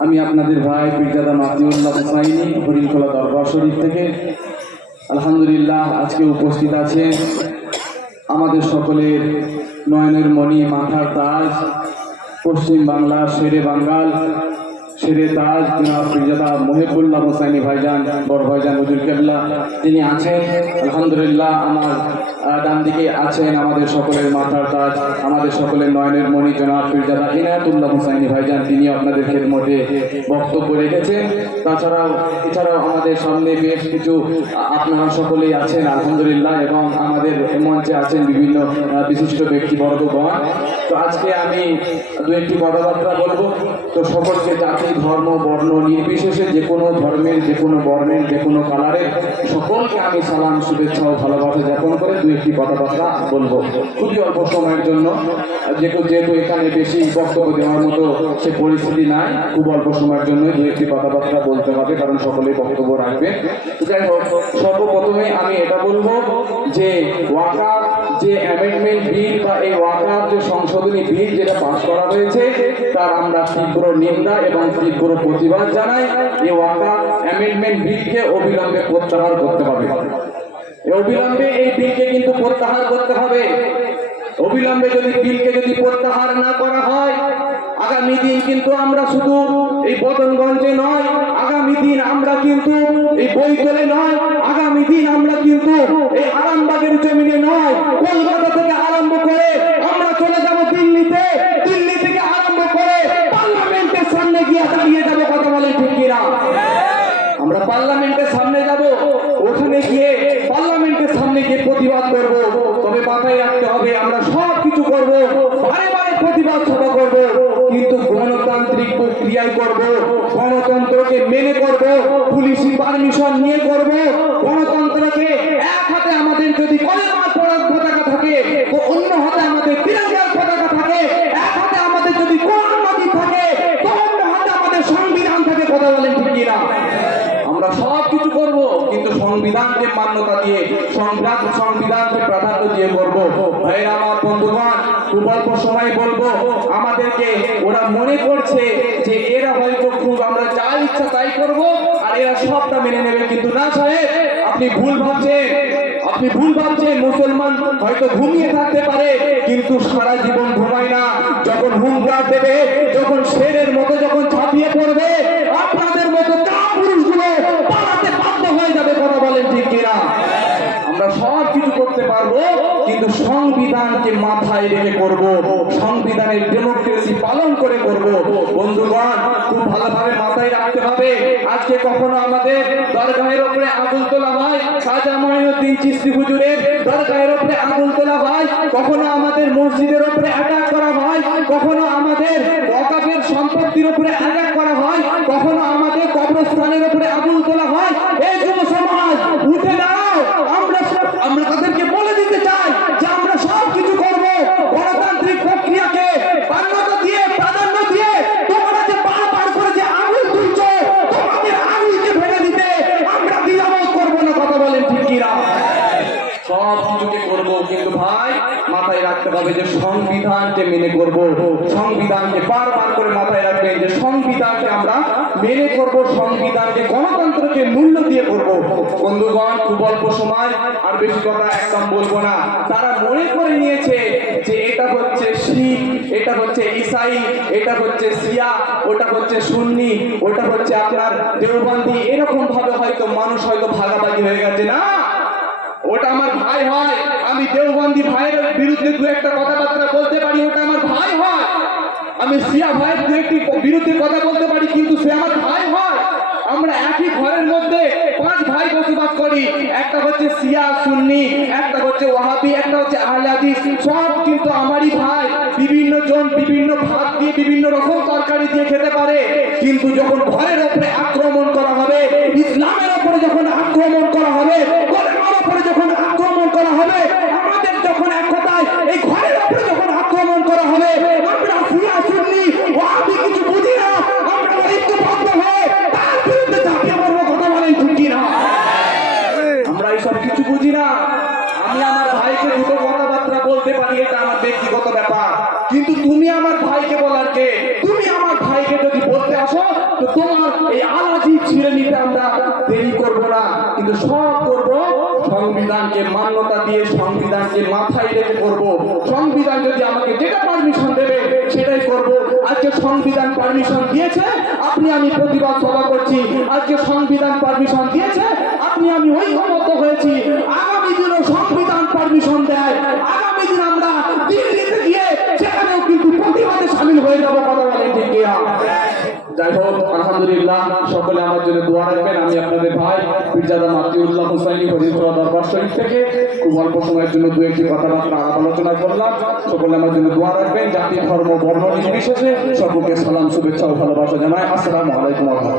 আমি আপনাদের ভাই পীরজাদা মাতিউল্লাহ হুসাইনি হরিণখোলা দরবার শরীফ থেকে আলহামদুলিল্লাহ আজকে উপস্থিত আছে। আমাদের সকলের নয়নের মণি, মাথার তাজ, পশ্চিম বাংলা শেরে বাঙ্গাল শেরে তাজ জনাব পীরজাদা মহিবুল্লাহ ভাইজান, বড় ভাইজান হুজুর কেবলা তিনি আছেন। আলহামদুলিল্লাহ আমার ডান দিকে আছেন আমাদের সকলের মাথার তাজ, আমাদের সকলের নয়নের মণি জনাব পীরজাদা ইনায়াতুল্লাহ হোসাইনি ভাইজান তিনি আপনাদের খেদমতে বক্তব্য রেখেছেন। তাছাড়াও, এছাড়াও আমাদের সামনে বেশ কিছু আপনারা সকলেই আছেন, আলহামদুলিল্লাহ, এবং আমাদের মঞ্চে আছেন বিভিন্ন বিশিষ্ট ব্যক্তিবর্গগণ তো আজকে আমি দু একটি কথাবার্তা বলব। তো সকলকে জাতি ধর্ম, বর্ণ নির্বিশেষে যে কোনো ধর্মের, যে কোনো বর্ণের, যে কোনো কালারের সকলকে আমি সালাম, শুভেচ্ছা ও ভালোবাসা জ্ঞাপন করে দু একটি কথাবার্তা বলব। খুবই অল্প সময়ের জন্য, যেহেতু এখানে বেশি বক্তব্য দেওয়ার মতো সে পরিস্থিতি নাই, খুব অল্প সময়ের জন্য দু একটি কথাবার্তা বলতে হবে, কারণ সকলেই বক্তব্য রাখবে যাই হোক, সর্বপ্রথমে আমি এটা বলব যে ওয়াকা যে অ্যামেন্ডমেন্ট বিল বা এই ওয়াকার যে সংশোধনী বিল যেটা পাশ করা হয়েছে, তার আমরা তীব্র নিন্দা এবং তীব্র প্রতিবাদ জানাই এই ওয়াকা অ্যামেন্ডমেন্ট বিলকে অবিলম্বে প্রত্যাহার করতে হবে। অবিলম্বে এই বিলকে কিন্তু প্রত্যাহার করতে হবে। অবিলম্বে যদি বিলকে যদি প্রত্যাহার না করা হয়, আগামী দিন কিন্তু আমরা শুধু এই বদনগঞ্জে নয়, আগামী দিন আমরা কিন্তু এই বইতলে নয়, আগামী দিন আমরা কিন্তু এই আরামবাগের জমিনে নয় কলকাতা থেকে আরম্ভ করে আমরা চলে যাব দিল্লিতে দিল্লি থেকে আরম্ভ করে পার্লামেন্টের সামনে গিয়ে দাঁড়িয়ে যাব কথা বলেন ঠিক কিনা আমরা পার্লামেন্টের সামনে যাব, ওখানে গিয়ে পার্লামেন্টের সামনে গিয়ে প্রতিবাদ করব। তবে মাথায় রাখতে হবে, আমরা সব কিছু করব, বারে বারে প্রতিবাদ সভা করব, কিন্তু গণতান্ত্রিক প্রক্রিয়ায় করব, গণতন্ত্রকে মেনে করব পুলিশি পারমিশন নিয়ে করব, গণতন্ত্রকে এক হাতে আমাদের যদি কলেমার পড়ার পতাকা থাকে অন্য হাতে আমাদের তিরঙ্গার পতাকা থাকে এক হাতে আমাদের যদি কোরআন মাজিদ থাকে তো অন্য হাতে আমাদের সংবিধান থাকে কথা বলেন ঠিক কিনা আমরা সব কিছু করব কিন্তু সংবিধানকে মান্যতা দিয়ে সংবিধান সংবিধানকে প্রাধান্য দিয়ে করব ভাইরা আমার বন্ধুগণ, খুব অল্প সময় বলব, আমাদেরকে ওরা মনে করছে যে এরা হয়তো খুব আমরা যা ইচ্ছা তাই করব, আর এরা সবটা মেনে নেবে। কিন্তু না, সাহেব, আপনি ভুল ভাবছেন। আপনি ভুল ভাবছেন, মুসলমান হয়তো ঘুমিয়ে থাকতে পারে, কিন্তু সারা জীবন ঘুমায় না। যখন হুঙ্কার দেবে, যখন শেরের মতো যখন ছাপিয়ে পড়বে আপনাদের মতো পুরুষগুলো পালাতে বাধ্য হয়ে যাবে কথা বলেন ঠিক কিনা আমরা সব কিছু করতে পারব কিন্তু সংবিধানকে মাথায় রেখে করব, সংবিধানের ডেমোক্রেসি পালন করে করব। বন্ধুগণ, খুব ভালোভাবে মাথায় রাখতে হবে। আজকে কখনো আমাদের দরগাহের উপরে আগুন তোলা হয় খাজা মঈনুদ্দিন চিশতি হুজুরের দরগাহের উপরে আগুন তোলা হয়, কখনো আমাদের মসজিদের উপরে অ্যাটাক করা হয়, কখনো আমাদের ওয়াকাফের সম্পত্তির উপরে অ্যাটাক করা হয় কখনো আমাদের কবরস্থানের উপরে আগুন তোলা হয় এই যুব সমাজ উঠে দাঁড়াও আমরা সব- আমরা তাদেরকে বলে দিতে চাই যে আমরা সব কিছু করব গণতান্ত্রিক প্রক্রিয়াকে মান্যতা দিয়ে প্রাধান্য দিয়ে তোমরা যে বারবার করে যে আঙুল তুলছো তোমাদের আঙুলকে ভেঙে দিতে আমরা দ্বিধাবোধ করব না কথা বলেন ঠিক কিনা সব কিছুকে করব, কিন্তু ভাই, মাথায় রাখতে হবে যে সংবিধানকে মেনে করব। সংবিধানকে বারবার করে মাথায় রাখবেন যে সংবিধানকে আমরা মেনে করব, সংবিধানকে গণতন্ত্রকে মূল্য দিয়ে করব। বন্ধুগণ, খুব অল্প সময়, আর বেশি কথা একদম বলব না। তারা মনে করে নিয়েছে যে এটা হচ্ছে শিখ, এটা হচ্ছে ইসাই, এটা হচ্ছে সিয়া ওটা হচ্ছে সুন্নি, ওটা হচ্ছে আপনার দেওবন্দি। এরকম ভাবে হয়তো মানুষ হয়তো ভাগাভাগি হয়ে গেছে না? ওটা আমার ভাই হয়। আমি দেওবন্দি ভাইয়ের বিরুদ্ধে দু একটা কথাবার্তা বলতে পারি, ওটা আমার ভাই হয়। আমি সিয়া ভাইয়ের দু একটি বিরুদ্ধে কথা বলতে পারি, কিন্তু সে আমার ভাই হয়। আমরা একই ঘরের মধ্যে পাঁচ ভাই বসবাস করি। একটা হচ্ছে সিয়া সুন্নি, একটা হচ্ছে ওয়াহাবি, একটা হচ্ছে আহলে হাদিস, সব কিন্তু আমারই ভাই। বিভিন্ন জন বিভিন্ন ভাত দিয়ে বিভিন্ন রকম তরকারি দিয়ে খেতে পারে। কিন্তু যখন ঘরের ওপরে আক্রমণ করা হবে, ইসলামের ওপরে যখন আক্রমণ করা হবে ব্যাপার। কিন্তু তুমি আমার ভাইকে বলার কে? তুমি আমার ভাইকে যদি বলতে আসো, তো তোমার এই আলাদি ছিঁড়ে নিতে আমরা দেরি করব না। কিন্তু সব করব সংবিধানকে মান্যতা দিয়ে, সংবিধানকে মাথায় রেখে করব। সংবিধান যদি আমাকে যেটা পারমিশন দেবে, সেটাই করব। আজকে সংবিধান পারমিশন দিয়েছে, আপনি আমি প্রতিবাদ সভা করছি। আজকে সংবিধান পারমিশন দিয়েছে, আপনি আমি ঐক্যবদ্ধ হয়েছি। আগামী দিনও সংবিধান পারমিশন দেয়। আগামী দিন আমরা দিল্লি আলহামদুলিল্লাহ, সকলে আমার জন্য দোয়া রাখবেন। আমি আপনাদের ভাই, পীরজাদা মাতিউল্লাহ হুসাইনি হরিপুরা দরবার শরীফ থেকে খুব অল্প সময়ের জন্য দু একটি কথাবার্তা আলোচনা করলাম। সকলে আমার জন্য দোয়া রাখবেন। জাতি, ধর্ম, বর্ণ নির্বিশেষে সকলকে সালাম, শুভেচ্ছা ও ভালোবাসা জানায় আসসালামু আলাইকুম।